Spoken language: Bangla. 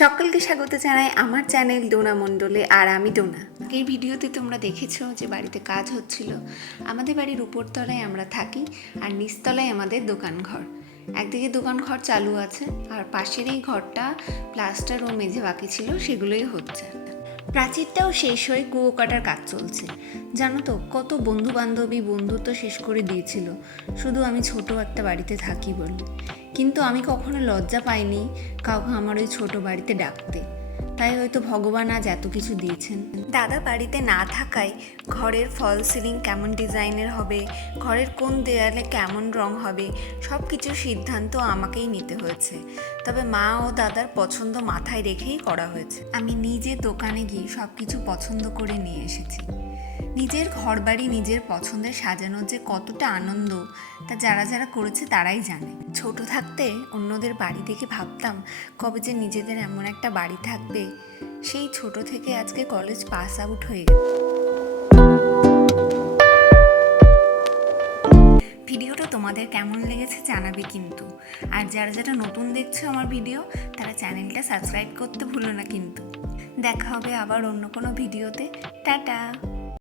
সকলকে স্বাগত জানাই আমার চ্যানেল ডোনা মণ্ডলে। আর আমি ডোনা। এই ভিডিওতে তোমরা দেখেছো যে বাড়িতে কাজ হচ্ছিল। আমাদের বাড়ির উপরতলায় আমরা থাকি আর নিচতলায় আমাদের দোকান ঘর। একদিকে দোকান ঘর চালু আছে আর পাশের এই ঘরটা প্লাস্টার ও মেঝে বাকি ছিল, সেগুলোই হচ্ছে। প্রাচীরটাও শেষ হয়ে কুয়ো কাটার কাজ চলছে। জানো তো, কত বন্ধু বান্ধবী বন্ধুত্ব শেষ করে দিয়েছিল শুধু আমি ছোট একটা বাড়িতে থাকি বলে। কিন্তু আমি কখনো লজ্জা পাইনি কাউকে আমার ওই ছোট বাড়িতে ডাকতে। তাই হয়তো ভগবান আজ এত কিছু দিয়েছেন। দাদা বাড়িতে না থাকায় ঘরের ফল সিলিং কেমন ডিজাইনের হবে, ঘরের কোন দেয়ালে কেমন রং হবে, সব কিছুর সিদ্ধান্ত আমাকেই নিতে হয়েছে। তবে মা ও দাদার পছন্দ মাথায় রেখেই করা হয়েছে। আমি নিজে দোকানে গিয়ে সব কিছু পছন্দ করে নিয়ে এসেছি। নিজের ঘরবাড়ি নিজের পছন্দের সাজানোর যে কতটা আনন্দ, তা যারা যারা করেছে তারাই জানে। ছোট থাকতে অন্যদের বাড়ি দেখে ভাবতাম কবে যে নিজেদের এমন একটা বাড়ি থাকবে। সেই ছোট থেকে আজকে কলেজ পাস আউট হয়ে গেল। ভিডিওটা তোমাদের কেমন লেগেছে জানাবে কিন্তু। আর যারা যারা নতুন দেখছো আমার ভিডিও, তারা চ্যানেলটা সাবস্ক্রাইব করতে ভুলো না কিন্তু। দেখা হবে আবার অন্য কোনো ভিডিওতে। টাটা।